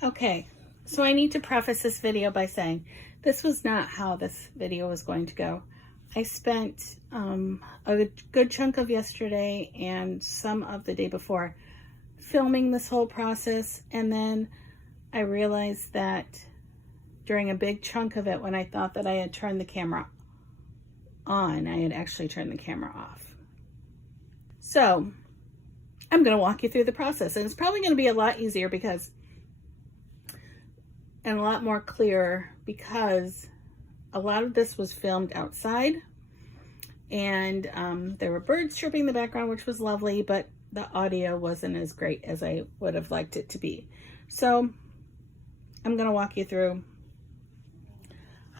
Okay, so I need to preface this video by saying this was not how this video was going to go. I spent a good chunk of yesterday and some of the day before filming this whole process, and then I realized that during a big chunk of it, when I thought that I had turned the camera on, I had actually turned the camera off. So I'm going to walk you through the process, and it's probably going to be a lot easier and a lot more clear because a lot of this was filmed outside, and there were birds chirping in the background, which was lovely, but the audio wasn't as great as I would have liked it to be. So I'm going to walk you through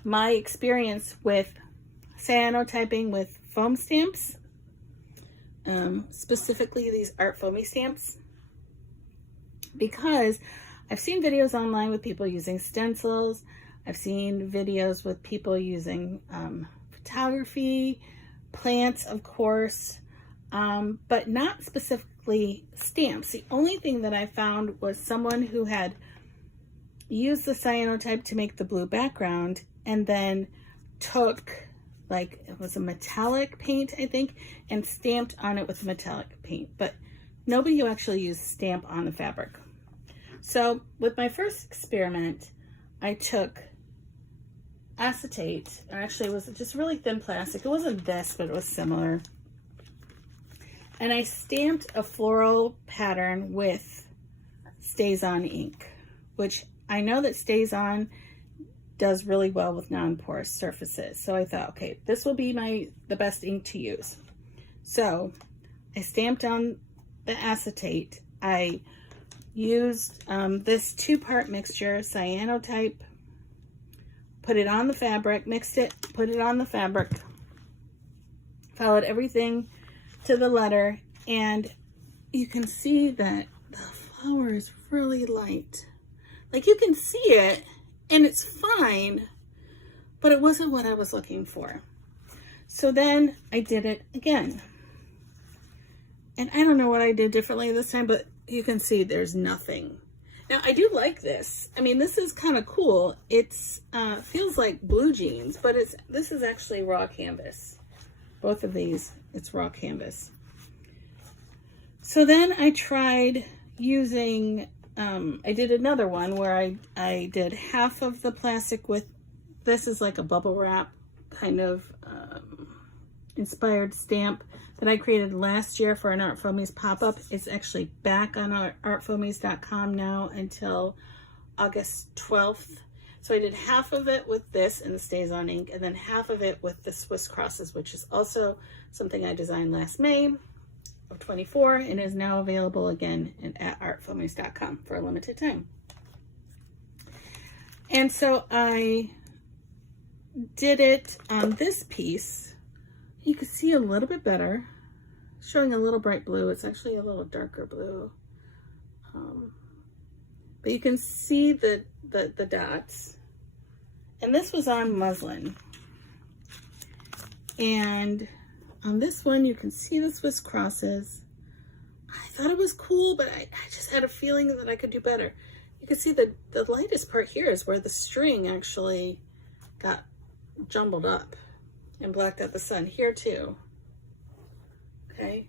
my experience with cyanotyping with foam stamps, specifically these Art Foamies stamps, because I've seen videos online with people using stencils. I've seen videos with people using photography, plants, of course, but not specifically stamps. The only thing that I found was someone who had used the cyanotype to make the blue background and then took, like, it was a metallic paint, I think, and stamped on it with metallic paint, but nobody who actually used stamp on the fabric. So with my first experiment, I took acetate, and actually it was just really thin plastic. It wasn't this, but it was similar. And I stamped a floral pattern with Stays-On ink, which I know that Stays-On does really well with non-porous surfaces. So I thought, okay, this will be the best ink to use. So I stamped on the acetate. I used this 2-part mixture, Cyanotype, put it on the fabric, mixed it, put it on the fabric, followed everything to the letter, and you can see that the flower is really light. Like, you can see it, and it's fine, but it wasn't what I was looking for. So then I did it again. And I don't know what I did differently this time, but you can see there's nothing. Now, I do like this. I mean, this is kind of cool. It's feels like blue jeans, but this is actually raw canvas. Both of these, it's raw canvas. So then I tried using, I did another one where I did half of the plastic with, this is like a bubble wrap kind of inspired stamp that I created last year for an Art Foamies pop-up. It's actually back on our artfoamies.com now until August 12th. So I did half of it with this and the Stays-On ink, and then half of it with the Swiss crosses, which is also something I designed last May of 24 and is now available again at artfoamies.com for a limited time. And so I did it on this piece. You can see a little bit better, showing a little bright blue. It's actually a little darker blue, but you can see the dots. And this was on muslin, and on this one you can see the Swiss crosses. I thought it was cool, but I just had a feeling that I could do better. You can see the lightest part here is where the string actually got jumbled up and blacked out the sun here too. Okay.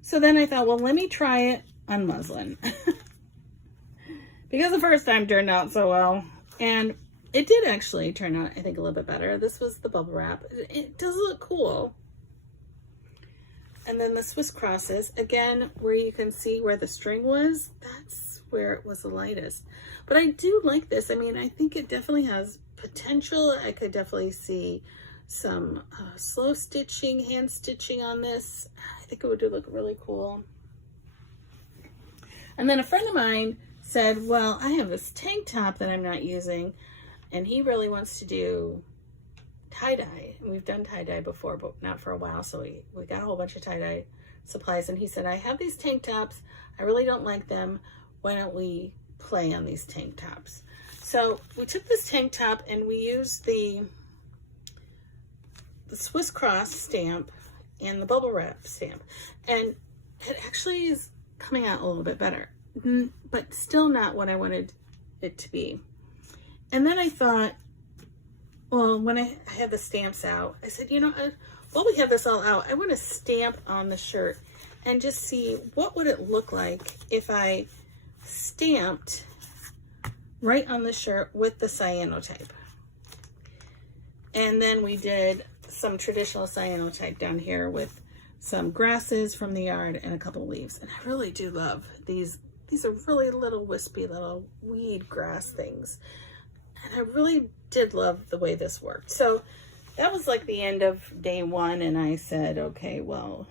So then I thought, well, let me try it on muslin because the first time turned out so well, and it did actually turn out, I think, a little bit better. This was the bubble wrap. It does look cool. And then the Swiss crosses, again, where you can see where the string was, that's where it was the lightest. But I do like this. I mean, I think it definitely has potential. I could definitely see some slow stitching, hand stitching on this. I think it would look really cool. And then a friend of mine said, well, I have this tank top that I'm not using, and he really wants to do tie-dye. And we've done tie-dye before, but not for a while, so we got a whole bunch of tie-dye supplies, and he said, I have these tank tops. I really don't like them. Why don't we play on these tank tops? So we took this tank top and we used the Swiss cross stamp and the bubble wrap stamp, and it actually is coming out a little bit better. but still not what I wanted it to be. And then I thought, well, when I had the stamps out, I said, you know, while we have this all out, I want to stamp on the shirt and just see what would it look like if I stamped right on the shirt with the cyanotype. And then we did some traditional cyanotype down here with some grasses from the yard and a couple leaves. And I really do love these. These are really little wispy little weed grass things. And I really did love the way this worked. So that was like the end of day one. And I said, okay, well,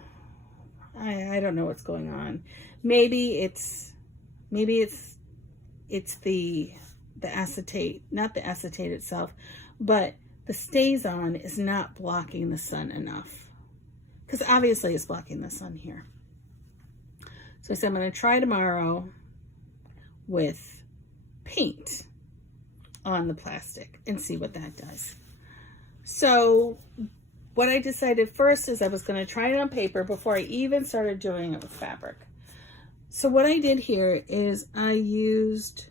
I don't know what's going on. Maybe it's the acetate, not the acetate itself, but the StazOn is not blocking the sun enough. Because obviously it's blocking the sun here. So I said, I'm going to try tomorrow with paint on the plastic and see what that does. So what I decided first is I was going to try it on paper before I even started doing it with fabric. So what I did here is I used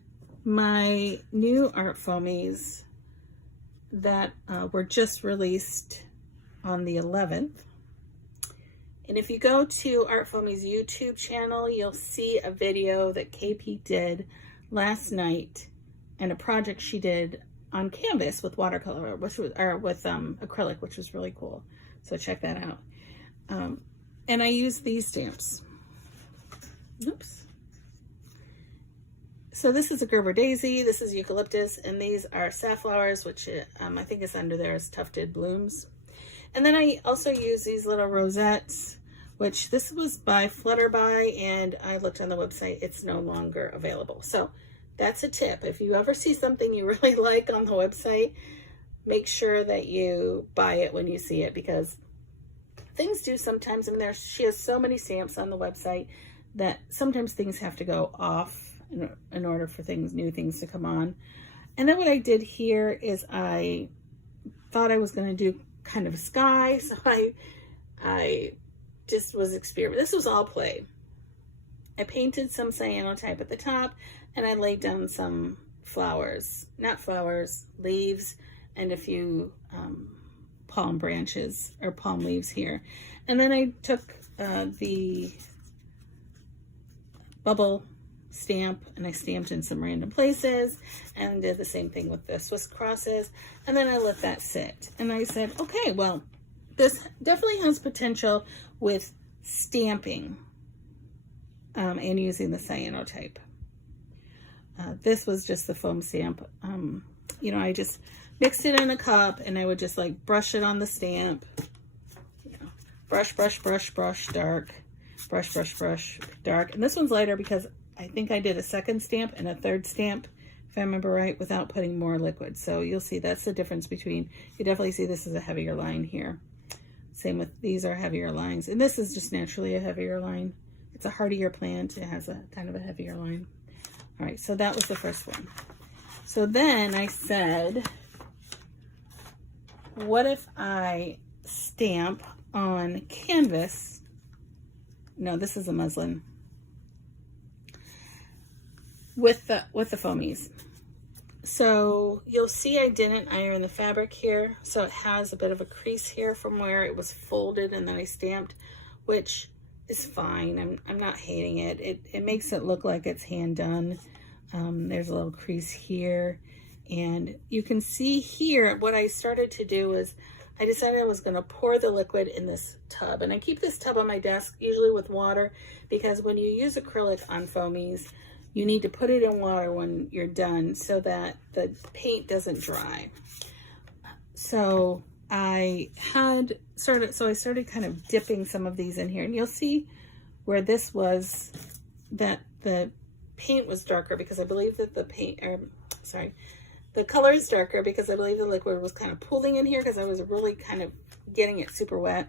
my new Art Foamies that were just released on the 11th. And if you go to Art Foamies' YouTube channel, you'll see a video that KP did last night and a project she did on canvas with watercolor, which was, or with acrylic, which was really cool. So check that out. And I used these stamps. Oops. So this is a Gerber daisy, this is eucalyptus, and these are safflowers, which I think is under there as tufted blooms. And then I also use these little rosettes, which this was by Flutterby, and I looked on the website, it's no longer available. So that's a tip. If you ever see something you really like on the website, make sure that you buy it when you see it, because things do sometimes, I mean, she has so many stamps on the website that sometimes things have to go off in order for new things to come on. And then what I did here is I thought I was going to do kind of a sky, so I just was experimenting. This was all play. I painted some cyanotype at the top, and I laid down some flowers, not flowers, leaves, and a few palm branches or palm leaves here. And then I took the bubble stamp and I stamped in some random places and did the same thing with the Swiss crosses, and then I let that sit. And I said, okay, well, this definitely has potential with stamping and using the cyanotype. This was just the foam stamp. You know, I just mixed it in a cup and I would just like brush it on the stamp. You know, brush, brush, brush, brush, dark. Brush, brush, brush, dark. And this one's lighter because I think I did a second stamp and a third stamp, if I remember right, without putting more liquid. So you'll see that's the difference between, you definitely see this is a heavier line here. Same with these are heavier lines. And this is just naturally a heavier line. It's a hardier plant. It has a kind of a heavier line. All right, so that was the first one. So then I said, what if I stamp on canvas? No, this is a muslin. With the foamies. So you'll see I didn't iron the fabric here, so it has a bit of a crease here from where it was folded and then I stamped, which is fine. I'm not hating it. It makes it look like it's hand done. There's a little crease here, and you can see here what I started to do is I decided I was going to pour the liquid in this tub, and I keep this tub on my desk usually with water, because when you use acrylic on foamies, you need to put it in water when you're done so that the paint doesn't dry. So I started kind of dipping some of these in here, and you'll see where this was that the paint was darker because I believe that the color is darker because I believe the liquid was kind of pooling in here because I was really kind of getting it super wet.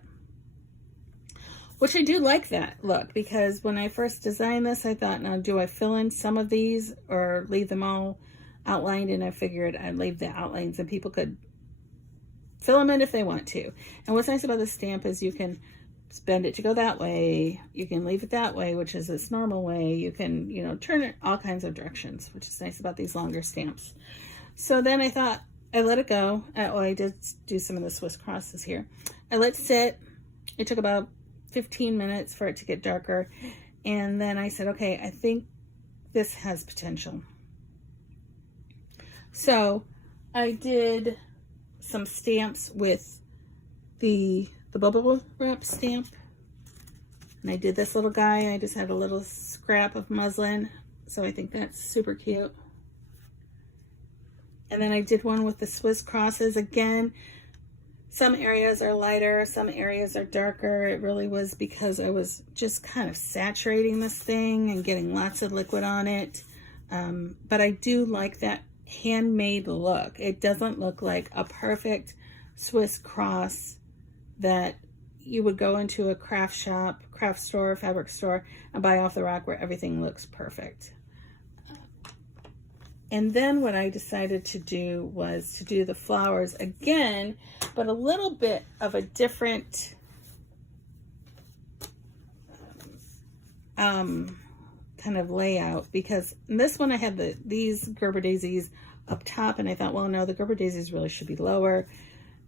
Which I do like that look, because when I first designed this, I thought, now do I fill in some of these or leave them all outlined? And I figured I'd leave the outlines and people could fill them in if they want to. And what's nice about the stamp is you can bend it to go that way. You can leave it that way, which is its normal way. You can, you know, turn it all kinds of directions, which is nice about these longer stamps. So then I thought, I let it go. Oh, I did do some of the Swiss crosses here. I let it sit. It took about 15 minutes for it to get darker. And then I said, okay, I think this has potential. So I did some stamps with the bubble wrap stamp. And I did this little guy. I just had a little scrap of muslin. So I think that's super cute. And then I did one with the Swiss crosses. Again, some areas are lighter, some areas are darker. It really was because I was just kind of saturating this thing and getting lots of liquid on it. But I do like that handmade look. It doesn't look like a perfect Swiss cross that you would go into a craft shop, craft store, fabric store, and buy off the rack where everything looks perfect. And then what I decided to do was to do the flowers again, but a little bit of a different kind of layout, because in this one I had these Gerber daisies up top, and I thought, well, no, the Gerber daisies really should be lower.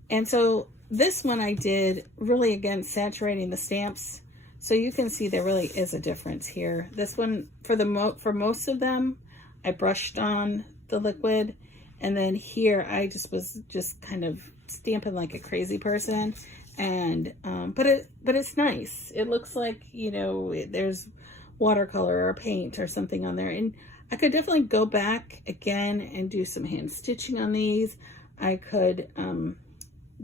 And so this one I did really, again, saturating the stamps. So you can see there really is a difference here. This one, for most of them, I brushed on the liquid, and then here I was kind of stamping like a crazy person. And but it's nice. It looks like, you know, there's watercolor or paint or something on there, and I could definitely go back again and do some hand stitching on these. I could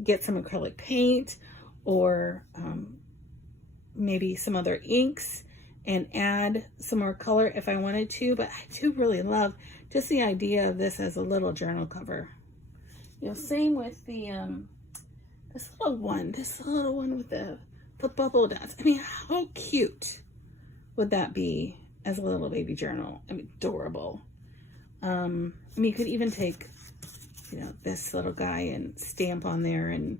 get some acrylic paint or maybe some other inks and add some more color if I wanted to, but I do really love just the idea of this as a little journal cover. You know, same with the this little one with the bubble dots. I mean, how cute would that be as a little baby journal? I mean, adorable. I mean, you could even take, you know, this little guy and stamp on there and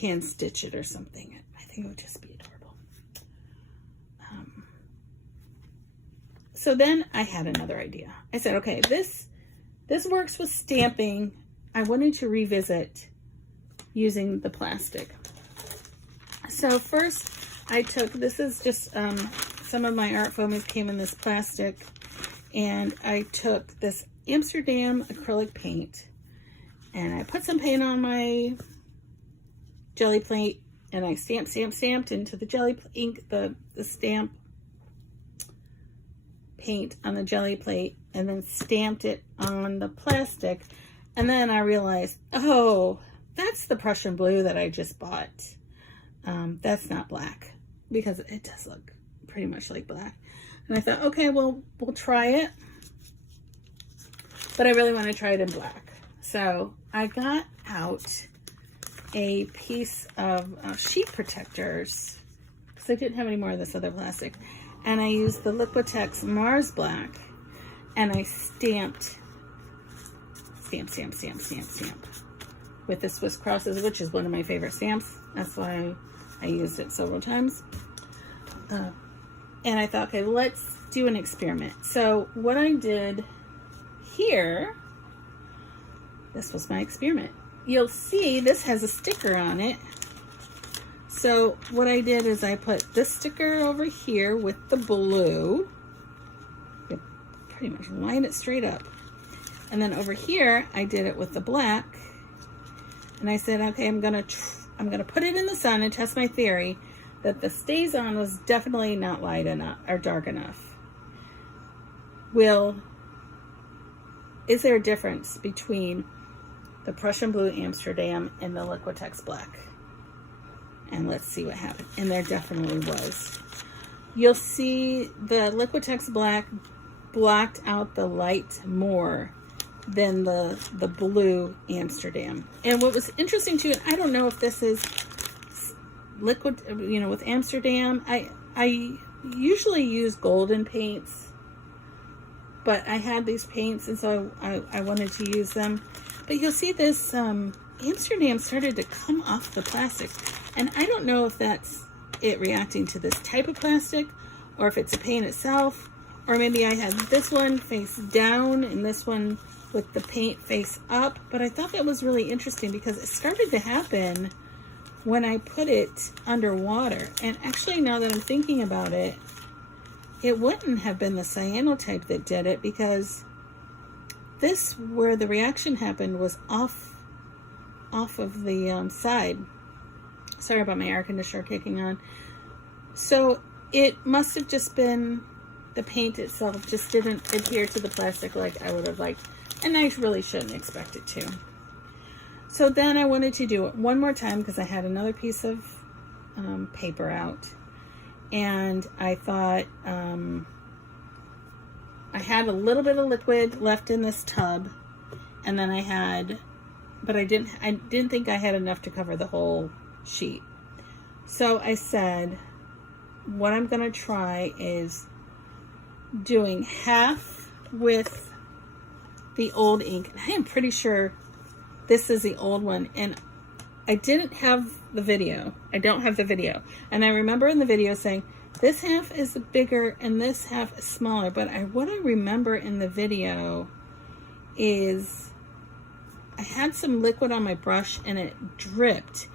hand stitch it or something. I think it would just be adorable. So then I had another idea. I said, okay, this works with stamping. I wanted to revisit using the plastic. So first I took, this is just some of my Art Foamies came in this plastic, and I took this Amsterdam acrylic paint and I put some paint on my jelly plate, and I stamped into the jelly ink, the stamp paint on the jelly plate, and then stamped it on the plastic. And then I realized, oh, that's the Prussian blue that I just bought. That's not black, because it does look pretty much like black. And I thought, okay, well, we'll try it, but I really want to try it in black. So I got out a piece of sheet protectors, because I didn't have any more of this other plastic, and I used the Liquitex Mars Black, and I stamped with the Swiss crosses, which is one of my favorite stamps. That's why I used it several times. And I thought, okay, let's do an experiment. So what I did here, this was my experiment. You'll see this has a sticker on it. So what I did is I put this sticker over here with the blue. You pretty much line it straight up. And then over here, I did it with the black. And I said, okay, I'm gonna put it in the sun and test my theory that the Stays On was definitely not light enough or dark enough. Is there a difference between the Prussian Blue Amsterdam and the Liquitex Black? And let's see what happened. And there definitely was. You'll see the Liquitex Black blocked out the light more than the blue Amsterdam. And what was interesting too, and I don't know if this is liquid, you know, with Amsterdam, I usually use golden paints, but I had these paints, and so I wanted to use them. But you'll see this Amsterdam started to come off the plastic, and I don't know if that's it reacting to this type of plastic, or if it's the paint itself, or maybe I had this one face down and this one with the paint face up. But I thought that was really interesting because it started to happen when I put it underwater. And actually, now that I'm thinking about it, it wouldn't have been the cyanotype that did it, because this, where the reaction happened, was off of the side. Sorry about my air conditioner kicking on. So it must have just been the paint itself just didn't adhere to the plastic like I would have liked, and I really shouldn't expect it to. So then I wanted to do it one more time because I had another piece of paper out, and I thought I had a little bit of liquid left in this tub, and then I had, but I didn't think I had enough to cover the whole sheet. So I said, what I'm going to try is doing half with the old ink. And I am pretty sure this is the old one, and I didn't have the video. I don't have the video. And I remember in the video saying, this half is bigger and this half is smaller. But what I remember in the video is I had some liquid on my brush and it dripped.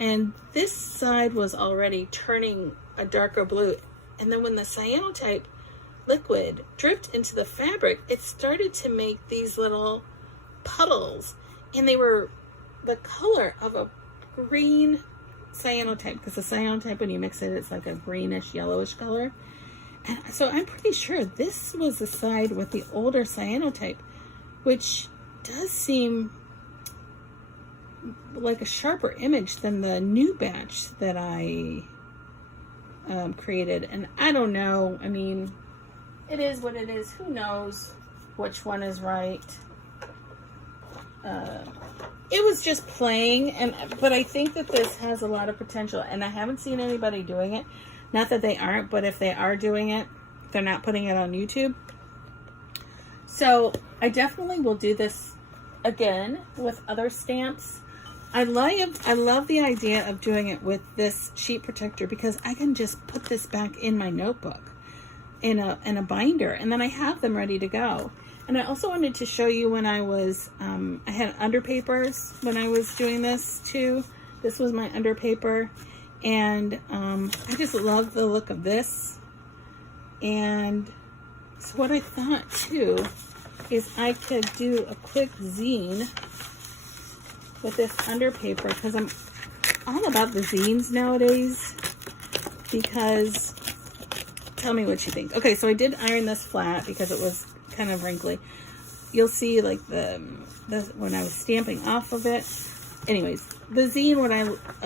And this side was already turning a darker blue. And then when the cyanotype liquid dripped into the fabric, it started to make these little puddles. And they were the color of a green cyanotype, because the cyanotype, when you mix it, it's like a greenish, yellowish color. And so I'm pretty sure this was the side with the older cyanotype, which does seem like a sharper image than the new batch that I created. And I don't know. I mean, it is what it is. Who knows which one is right? It was just playing, but I think that this has a lot of potential, and I haven't seen anybody doing it. Not that they aren't, but if they are doing it, they're not putting it on YouTube. So I definitely will do this again with other stamps. I love the idea of doing it with this sheet protector, because I can just put this back in my notebook in a binder, and then I have them ready to go. And I also wanted to show you when I was, I had underpapers when I was doing this too. This was my underpaper, and I just love the look of this. And so what I thought too is I could do a quick zine with this underpaper, because I'm all about the zines nowadays. Because, tell me what you think. Okay, so I did iron this flat because it was kind of wrinkly. You'll see like the when I was stamping off of it. Anyways, the zine,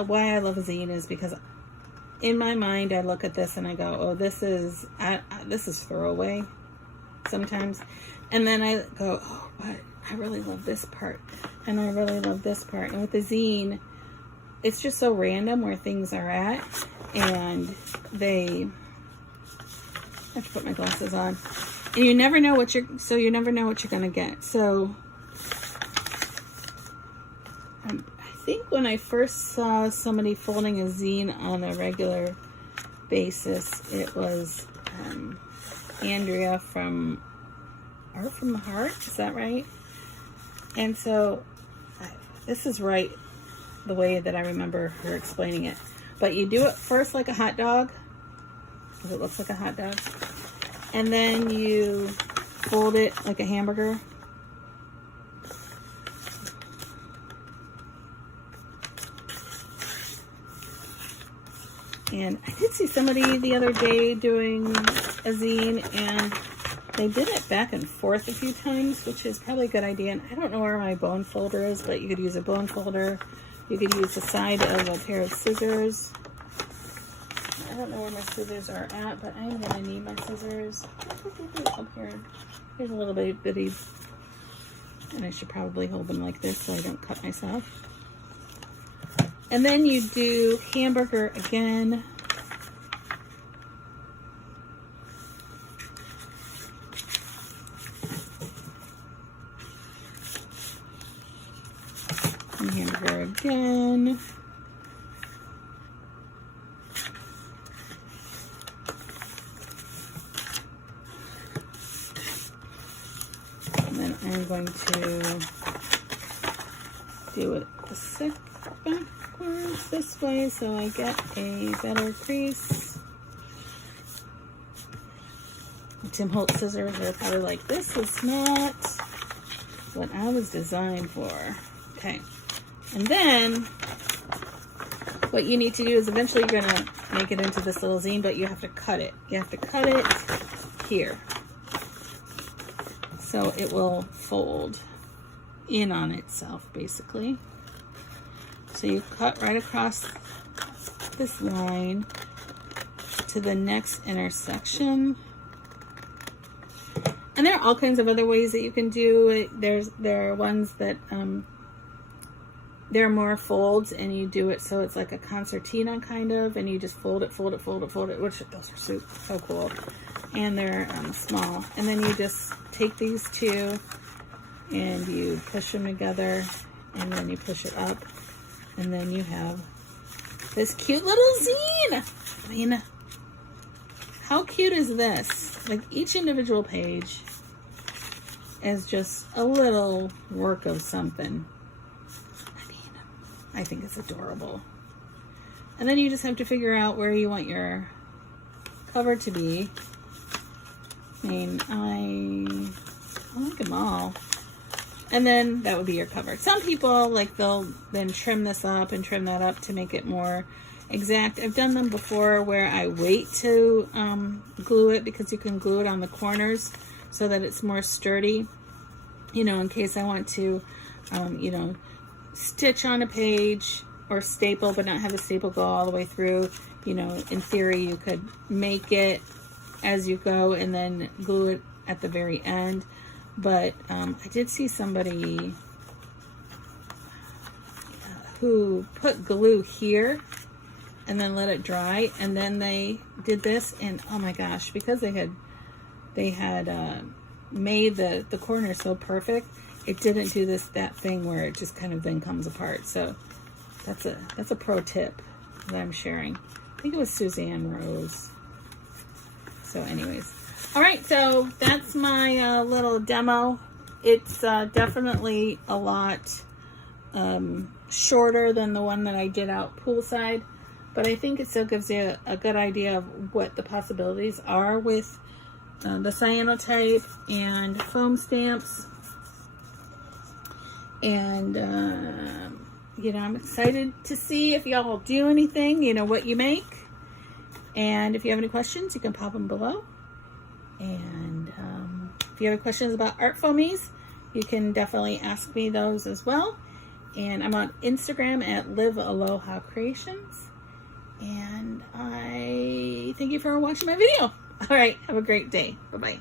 why I love a zine is because in my mind I look at this and I go, oh, this is throwaway sometimes, and then I go, oh, but I really love this part, and I really love this part. And with the zine, it's just so random where things are at, and I have to put my glasses on. And you never know what you're gonna get. So I think when I first saw somebody folding a zine on a regular basis, it was Andrea from Art from the Heart. Is that right? And so this is right the way that I remember her explaining it. But you do it first like a hot dog, because it looks like a hot dog. And then you fold it like a hamburger. And I did see somebody the other day doing a zine, and they did it back and forth a few times, which is probably a good idea. And I don't know where my bone folder is, but you could use a bone folder. You could use the side of a pair of scissors. I don't know where my scissors are at, but I'm going to need my scissors. Up here. Here's a little bitty. And I should probably hold them like this so I don't cut myself. And then you do hamburger again. And hamburger again. I'm going to do it the sick backwards this way so I get a better crease. Tim Holtz scissors are probably like, this is not what I was designed for. Okay, and then what you need to do is eventually you're going to make it into this little zine, but you have to cut it. You have to cut it here so it will fold in on itself, basically. So you cut right across this line to the next intersection. And there are all kinds of other ways that you can do it. There are ones that there are more folds, and you do it so it's like a concertina kind of, and you just fold it, fold it, fold it, fold it, which those are so cool. And they're small. And then you just take these two and you push them together, and then you push it up, and then you have this cute little zine. I mean, how cute is this? Like, each individual page is just a little work of something. I mean, I think it's adorable. And then you just have to figure out where you want your cover to be. I mean, I like them all. And then that would be your cover. Some people, like, they'll then trim this up and trim that up to make it more exact. I've done them before where I wait to glue it, because you can glue it on the corners so that it's more sturdy, you know, in case I want to, you know, stitch on a page or staple, but not have the staple go all the way through. You know, in theory, you could make it as you go and then glue it at the very end. But I did see somebody who put glue here and then let it dry, and then they did this, and oh my gosh, because they had made the corner so perfect, it didn't do that thing where it just kind of then comes apart. So that's a pro tip that I'm sharing. I think it was Suzanne Rose. So anyways, all right, so that's my little demo. It's definitely a lot shorter than the one that I did out poolside, but I think it still gives you a good idea of what the possibilities are with the cyanotype and foam stamps. And you know, I'm excited to see if y'all do anything, you know, what you make. And if you have any questions, you can pop them below. And if you have questions about Art Foamies, you can definitely ask me those as well. And I'm on Instagram at Live Aloha Creations. And I thank you for watching my video. All right, have a great day. Bye-bye.